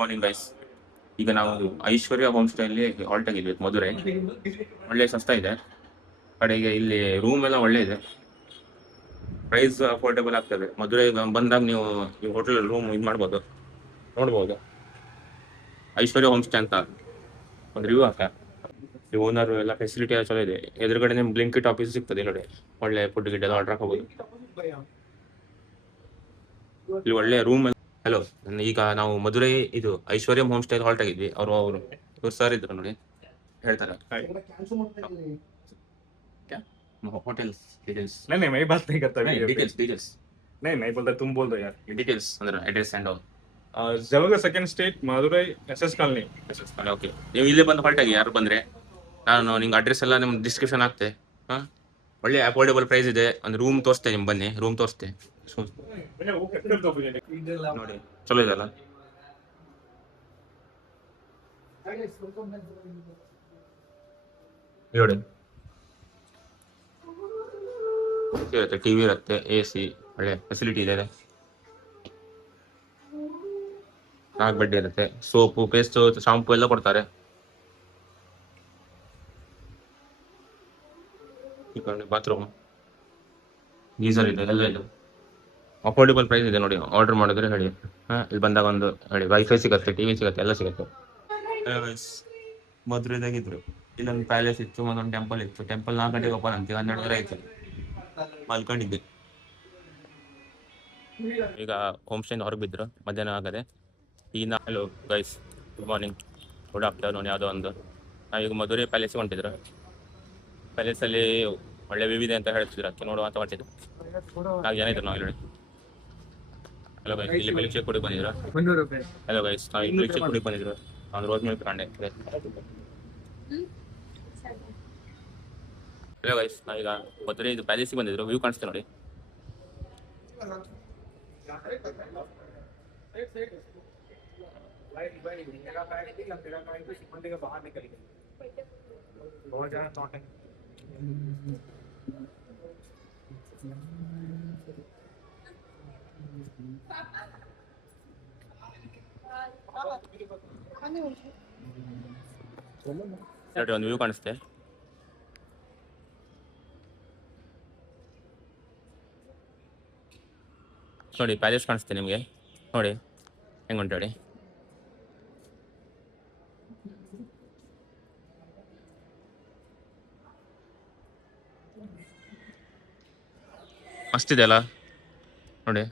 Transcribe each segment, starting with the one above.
Morning guys. ಈಗ ನಾವು ಐಶ್ವರ್ಯ home ಸ್ಟೇಯಲ್ಲಿ halt ಆಗಿದ್ವಿ Madurai. ಒಳ್ಳೆ ಸಸ್ತಾ ಇದೆ ಕಡೆಗೆ, ಇಲ್ಲಿ ರೂಮ್ ಎಲ್ಲ ಒಳ್ಳೆ ಇದೆ, ಪ್ರೈಸ್ ಅಫೋರ್ಡೇಬಲ್ ಆಗ್ತದೆ. ಮಧುರೈ ಬಂದಾಗ ನೀವು ಈ ಹೋಟೆಲ್ ರೂಮ್ ಇದು ಮಾಡ್ಬೋದು, ನೋಡ್ಬೋದು. ಐಶ್ವರ್ಯ ಹೋಮ್ ಸ್ಟೇ ಅಂತ ಒಂದು ರಿವ್ಯೂ ಹಾಕ. ಈ ಓನರ್ ಎಲ್ಲ ಫೆಸಿಲಿಟಿ ಎಲ್ಲ ಚಲೋ ಇದೆ. ಎದುರುಗಡೆ ನಿಮ್ಗೆ ಬ್ಲಿಂಕಿಟ್ ಆಫೀಸ್ ಸಿಗ್ತದೆ ನೋಡಿ, ಒಳ್ಳೆ ಫುಡ್ ಗಿಡ್ ಎಲ್ಲ ಆರ್ಡರ್ ಹಾಕೋಬೋದು. ಇಲ್ಲಿ ಒಳ್ಳೆ ರೂಮ್. ಹಲೋ, ಈಗ ನಾವು ಮಧುರೈ ಇದು ಐಶ್ವರ್ಯಂ ಹೋಮ್ ಸ್ಟೇ ಹಾಲ್ಟ್ ಆಗಿದ್ವಿ. ಇವ್ರು ಸರ್ ಇದ್ರು ನೋಡಿ, ಹೇಳ್ತಾರೆ होटल्स डिटेल्स। नहीं मैं बात नहीं करता नहीं, वीडियो पे। डिटेल्स नहीं बोलता, तुम बोल दो यार। डिटेल्स ಅಂದ್ರೆ ಅಡ್ರೆಸ್ ಆ್ಯಂಡ್ ಆಲ್. जवगा second state Madurai SS colony. Okay, ನೀವು ಇಲ್ಲೇ ಬಂದು ಹಾಲ್ಟ್ ಆಗಿ. ಯಾರು ಬಂದರೆ ನಾನು ನಿಮ್ಗೆ ಅಡ್ರೆಸ್ ಎಲ್ಲ ನಿಮ್ಮ ಡಿಸ್ಕ್ರಿಪ್ಷನ್ ಹಾಕ್ತೆ. ಹಾಂ, ಒಳ್ಳೆ ಅಫೋರ್ಡೆಬಲ್ ಪ್ರೈಸ್ ಇದೆ. ಒಂದು ರೂಮ್ ತೋರಿಸ್ತೆ, ನಿಮ್ಗೆ ಬನ್ನಿ ರೂಮ್ ತೋರಿಸ್ತೆ. ನೋಡಿ ಚಲೋ ಇದೆಲ್ಲ. ನೋಡಿ ಇರುತ್ತೆ, ಟಿವಿ ಇರುತ್ತೆ, AC, ಒಳ್ಳೆ ಫೆಸಿಲಿಟಿ ಇದೆ. 4 ಬೆಡ್ ಇರುತ್ತೆ, ಸೋಪು, ಪೇಸ್ಟು, ಶಾಂಪು ಎಲ್ಲ ಕೊಡ್ತಾರೆ. ಬಾತ್ರೂಮ್, ಗೀಸರ್ ಇದೆ, ಎಲ್ಲ ಇದೆ. ಅಫೋರ್ಡೆಬಲ್ ಪ್ರೈಸ್ ಇದೆ ನೋಡಿ. ಆರ್ಡರ್ ಮಾಡಿದ್ರೆ ಹೇಳಿ. ಹಾಂ, ಇಲ್ಲಿ ಬಂದಾಗ ಒಂದು ಹೇಳಿ. ವೈಫೈ ಸಿಗುತ್ತೆ, ಟಿವಿ ಸಿಗುತ್ತೆ, ಎಲ್ಲ ಸಿಗುತ್ತೆ. ಮಧುರೈದಾಗಿದ್ರು, ಇಲ್ಲೊಂದು ಪ್ಯಾಲೇಸ್ ಇತ್ತು, ಮತ್ತೊಂದು ಟೆಂಪಲ್ ಇತ್ತು. ಟೆಂಪಲ್ 4 ಗಂಟೆಗೆ ಓಪನ್ ಅಂತೀವಿ, 12 ಆಯ್ತು. ಮಲ್ಕೊಂಡಿದ್ದೆ. ಈಗ ಹೋಮ್ ಸ್ಟೇಯಿಂದ ಹೊರಗೆ ಬಿದ್ದರು, ಮಧ್ಯಾಹ್ನ ಆಗದೆ. ಈಗ hello guys, good morning, good afternoon. ಯಾವುದೋ ಒಂದು ನಾವೀಗ ಮಧುರೈ ಪ್ಯಾಲೇಸ್ಗೆ ಹೊಂಟಿದ್ರು. ಪ್ಯಾಲೇಸಲ್ಲಿ ಒಳ್ಳೆ ವ್ಯೂ ಇದೆ ಅಂತ ಹೇಳ್ತಿದ್ರು, ಅದಕ್ಕೆ ನೋಡುವ ಅಂತ ಹೊಂಟಿದ್ದು. 4 ಜನ ಇದ್ರು ನಾವು ಇಲ್ಲಿ. ಹಲೋ ಗೈಸ್, ಇಲ್ಲಿ ಮಿಲ್ಕ್ ಶೇಕ್ ಕುಡಿಗೆ ಬಂದಿದ್ರು. ಹಲೋ ಗೈಸ್, ನಾವು ಇಲ್ಲಿ ಮಿಲ್ಕ್ ಶೇಕ್ ಕುಡಿಗೆ ಬಂದಿದ್ರು. ನಾನು ರೋಸ್ ಮಿಲ್ಕ್ ಕಾಂಡೆ. ಹಲೋ ಗೈಸ್, ನಾವೀಗ ಮಧುರೈ ಇದು ಪ್ಯಾಲೇಸಿಗೆ ಬಂದಿದ್ರು. ವ್ಯೂ ಕಾಣಿಸ್ತೆ ನೋಡಿ. ನೋಡಿ, ಒಂದು ವ್ಯೂ ಕಾಣಿಸ್ತೆ. ನೋಡಿ, ಪ್ಯಾಲೇಸ್ ಕಾಣಿಸ್ತೆ ನಿಮಗೆ. ನೋಡಿ ಹೆಂಗೆ ಹೊಂಟಾಡಿ. ಮಸ್ತಿದೆ ಅಲ್ಲ ನೋಡಿ.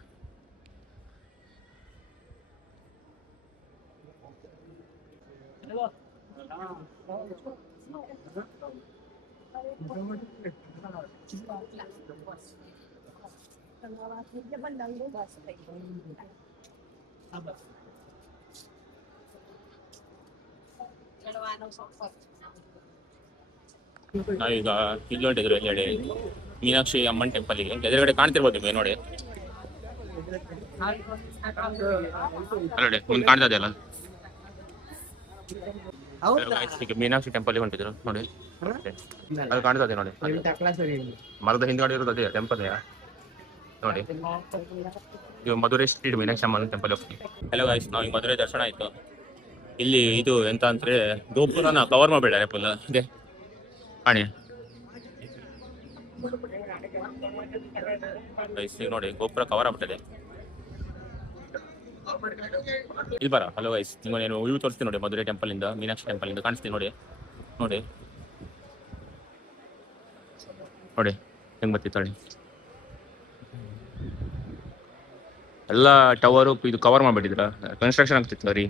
ನಾವೀಗ ಇಲ್ಲಿ ಹೊಂಟಿದ್ರು ಹೇಳಿ ಮೀನಾಕ್ಷಿ ಅಮ್ಮನ್ ಟೆಂಪಲ್ಗೆ. ಎದುರುಗಡೆ ಕಾಣ್ತಿರ್ಬೋದು ನಿಮಗೆ ನೋಡಿ. ಅಲ್ಲಡೆ ಮುಂದೆ ಕಾಣ್ತಾ ಇದೆಯಲ್ಲ, ಈಗ ಮೀನಾಕ್ಷಿ ಟೆಂಪಲ್ಗೆ ಹೊಂಟಿದ್ರು ನೋಡಿ. ಅದು ಕಾಣ್ತಾ ಇದೆ ನೋಡಿ, ಮರದ ಹಿಂದ್ಗಡೆ ಇರೋದು ಅದೇ ಟೆಂಪಲ್ ನೋಡಿ. ಇದು ಮಧುರೈ ಸ್ಟ್ರೀಟ್ ಮೀನಾಕ್ಷಿ ಅಮ್ಮನ ಟೆಂಪಲ್ ಹೋಗ್ತೀವಿ. ಹಲೋ ಗೈಸ್, ನಾವು ಈ ಮಧುರೈ ದರ್ಶನ ಆಯಿತು. ಇಲ್ಲಿ ಇದು ಎಂತ ಅಂದ್ರೆ ಗೋಪುರನ ಕವರ್ ಮಾಡಿಬಿಟ್ಟಾರೆ ಫುಲ್. ಇದೆ ಕಾಣಿ ಗೈಸ್, ಈಗ ನೋಡಿ ಗೋಪುರ ಕವರ್ ಆಗ್ಬಿಟ್ಟಿದೆ. ಇಲ್ಲಿ ಬರ. ಹಲೋ ಗೈಸ್, ನಿಮಗೆ ನಾನು ವ್ಯೂ ತೋರಿಸ್ತೀನಿ ನೋಡಿ. ಮಧುರೈ ಟೆಂಪಲಿಂದ, ಮೀನಾಕ್ಷಿ ಟೆಂಪಲಿಂದ ಕಾಣಿಸ್ತೀನಿ ನೋಡಿ. ನೋಡಿ ನೋಡಿ ಹೆಂಗೆ ಬರ್ತಿತ್ತು ನೋಡಿ. ಎಲ್ಲ ಟವರು ಇದು ಕವರ್ ಮಾಡಿಬಿಟ್ಟಿದ್ರ, ಕನ್ಸ್ಟ್ರಕ್ಷನ್ ಆಗ್ತಿತ್ತು ರೀ.